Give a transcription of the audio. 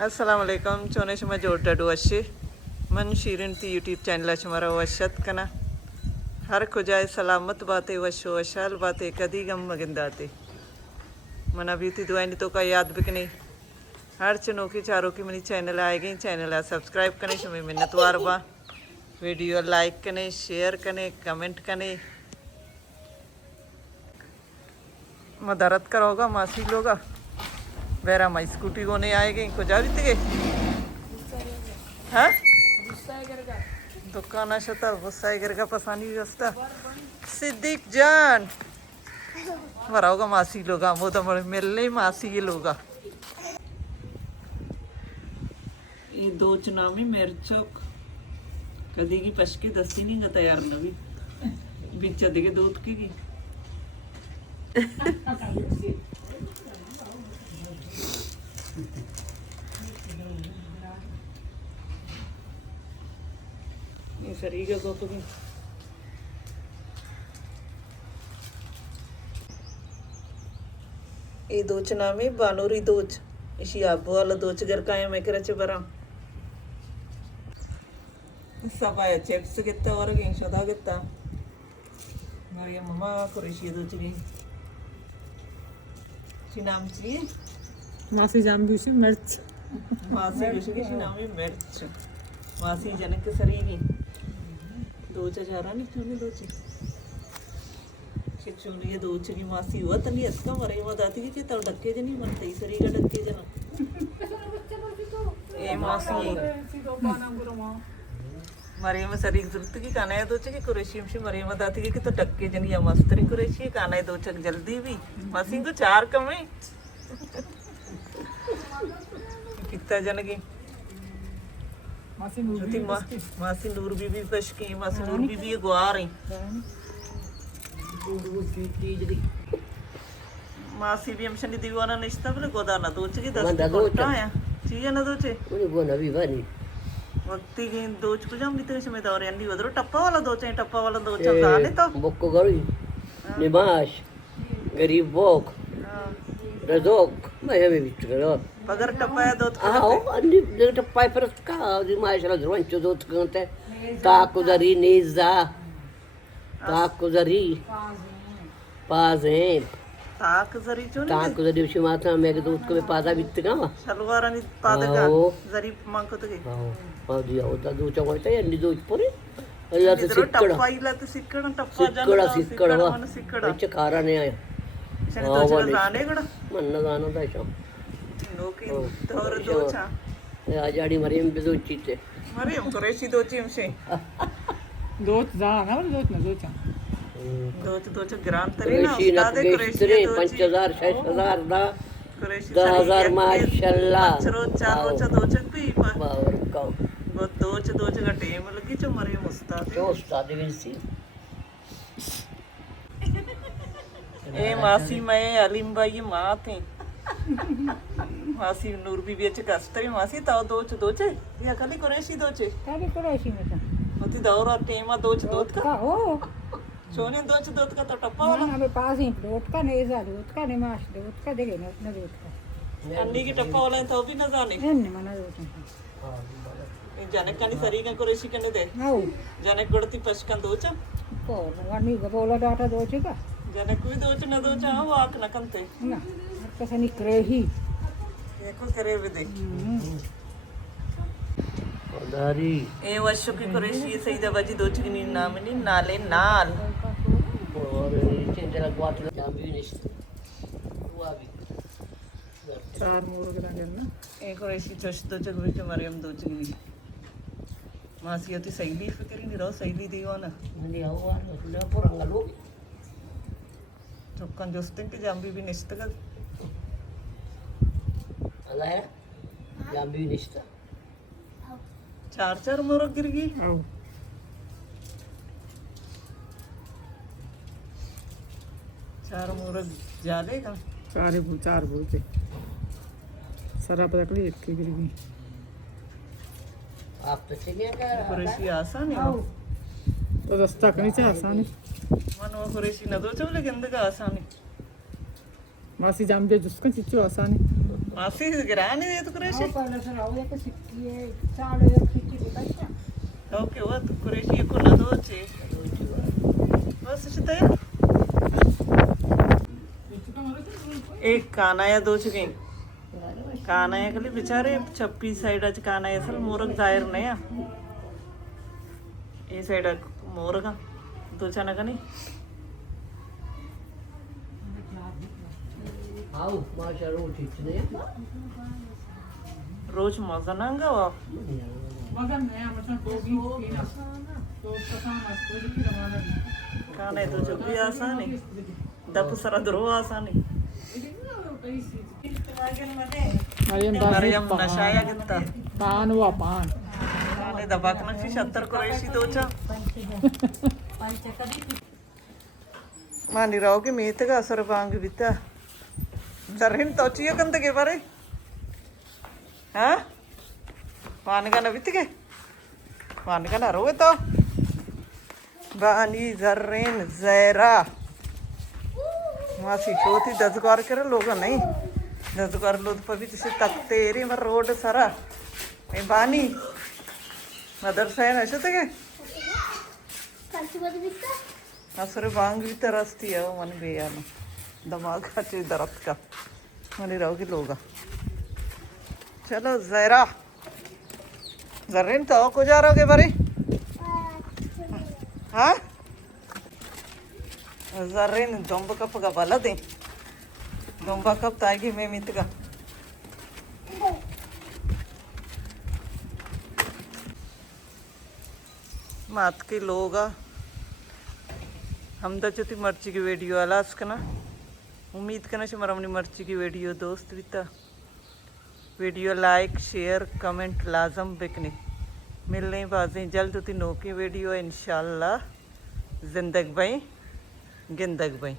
Assalamualaikum. Chone shuma jorta do ashe. Man shirin ti YouTube channel shumara washat kana. हर खुजाए सलामत बातें वशो वशाल बातें कदी गम मगिंदाते मना भी थी दुआई तो का याद भी नहीं हर चनों की चारों की मनी चैनल आएगी चैनल आ सब्सक्राइब करने शुमे मिन्नतवार बा वीडियो लाइक करने शेयर करने कमेंट करने मदरत करोगा मासी लोगा वेरा माई स्कूटी गोने आएगी खुजा भी थे हाँ दुकान शता गुस्सा का पसानी व्यवस्था सिद्दीक जान मराओगा मासी लोगा वो तो मिलने मासी ये लोगा ये दो चुनावी मिर्चोक कदी की पशकी दस्ती नहीं गता यार नवी बिचा दिखे दूध की ये सरीगा को भी ये दो चनामे बानूरी दोच इसी आबो वाला दोच घर का है मैं करे बरा सब आया चिप्स कितना और गें शोधा कितना मरिया मम्मा कुरेशी दोच गई शी नाम चाहिए मासी जाम भी मिर्च मासी की शी नाम है मिर्च मासी जनक के सरीगी दो चारा नहीं चुनी दो चुनी दो की मासी हुआ तनी इसका मरे मत आती कि तब डक्के जनी बनते ही सरी का डक्के जना ये मासी मरे में सरी जरूरत की काना है दो की कुरेशी में मरे मत आती कि तो डक्के जनी या मस्तरी कुरेशी काना है दो चक जल्दी भी मासी को चार कमे कितना जन की मासी नूर बीबी पशकी मासी नूर बीबी गुआ रही मासी भी हमशन दीवाना निश्ता बोले गोदा ना दोच की 10 कोटा आया चाहिए ना दोचे उन्हें वो नबी बनी वक्ती की दोच को जाम निते में दौर अंडी वदरो टप्पा वाला दोचे दाने तो बक्को गरी निमाश गरीब बोक रजोक मैं हमें बिट करो पगर टप्पा है दोत आओ अंडी टप्पा पर का निमाश ला ध्रुवंचो दोत करते ताकु दरी नीजा ताकु दरी पाजे ताक जरी चुन ताकु दरी उसी मात्रा में के दोत को पादा बिट का सलवार आणि पादगा जरी मांगतो ते आओ दिया होता दो चकोते अंडी दो पुरी अल्लाह से सिक्कड़ टप्पा इला तो सिक्कड़ सिक्कड़ सिक्कड़ इच खारा ने आया शनि दोच जाने गड़ा मन जानो दा शो नोकी तोर दोचा आजाड़ी मरियम पे दो चीते मरियम कुरेशी दोची हमसे दोच जा ना दोच ना दोचा दोच ग्राम तरी ना उस्ताद कुरेशी 5000 6000 दा कुरेशी 10000 माशाल्लाह रोज चार रोज दोच भी बावर का वो दोच का टेम लगी जो मरियम उस्ताद जो उस्ताद विंसी ए मासी मैं अलीम भाई मां थे मासी नूर बीबी अच्छे कस्तरी मासी ताव दोच या कली कुरेशी दोचे काली कुरेशी में होती दौरा टेमा दोच का हो सोने दोच का तो टप्पा वाला ना हमें पास ही दोत का नहीं जा दोत का नहीं माश दोत का देखे ना दोत का अन्नी की टप्पा वाला तो भी न जाने नहीं मना दोत जाने कानी सरी का कुरेशी करने दे आओ जाने गुड़ती पशकन दोचा को वानी बोला डाटा दोचे का जाने कोई दोच न दोचा वो आक न कंते ना कैसे निकरे ही देखो करे भी दे दारी ए वर्षों की कुरेशी सईदा बाजी दोच की नी नाम नी नाले नाल और चंदला क्वाट जाम भी निश्चित हुआ भी चार मोर के लगे ना ए कुरेशी चोश दोच भी के मरियम दोच की मासी होती सैली फिक्री नहीं रहो सैली दीवाना नहीं हुआ ना पुरंगा लोग चुक्कन जोस्ते के जाम्बी भी निश्चित कर अल्लाह है जाम भी निश्चित चार मोर गिर गई आओ चार मोर जालेगा चार बोलते सरा पता नहीं एक गिर गई आप तो चलिए कुरेशी आसान है तो रास्ता कहीं से आसान है मन वो कुरेशी न दो चले गंदगा आसान है मासी जाम दे जिसका चिच्चो आसान है मासी गिरा नहीं दे तो कुरेशी पहले से राहू एक सिक्की है साढ़े एक सिक्की बताइए ओके वो तो कुरेशी को ना दो चे बस चिता है एक कानाया दो चुके कानाया कली बेचारे छप्पी साइड आज कानाया असल मोरग दायर नहीं ये साइड मोरगा दो चना का नहीं आओ माशा रोज इतने रोज मजा ना गावा काना तो जब भी आसानी दप सरा द्रो आसानी मरियम नशाया कितना पान हुआ पान ने दबाक ना फिश अंतर कुरेशी दो चा मानी राव के मीत का असर बांग बिता दरहिन तोचिया कंद के बारे हाँ पान का ना बित के पान का ना रोए तो बानी जर्रेन जैरा मासी चौथी दसगार करे लोग नहीं दसगार लोग पवित्र से तकते रे मर रोड सारा ए बानी मदरसा है ना शते के असरे बांग भी तरसती है मन बेयान दिमाग का चे दर्द का मनी रहो कि लोगा चलो जरा जर्रेन तो को जा रहोगे बारे हाँ जर्रेन दोंब कप का बाला दे दोंबा कप तागी में मित का मात के लोग हम दचती मर्ची की वीडियो आलास कना उम्मीद करना हमारा अपनी मर्ची की वीडियो दोस्त बिता वीडियो लाइक शेयर कमेंट लाजम बिकने मिलने बाजें जल्द होती नो की वीडियो इंशाल्लाह जिंदग भाई गिंदग भाई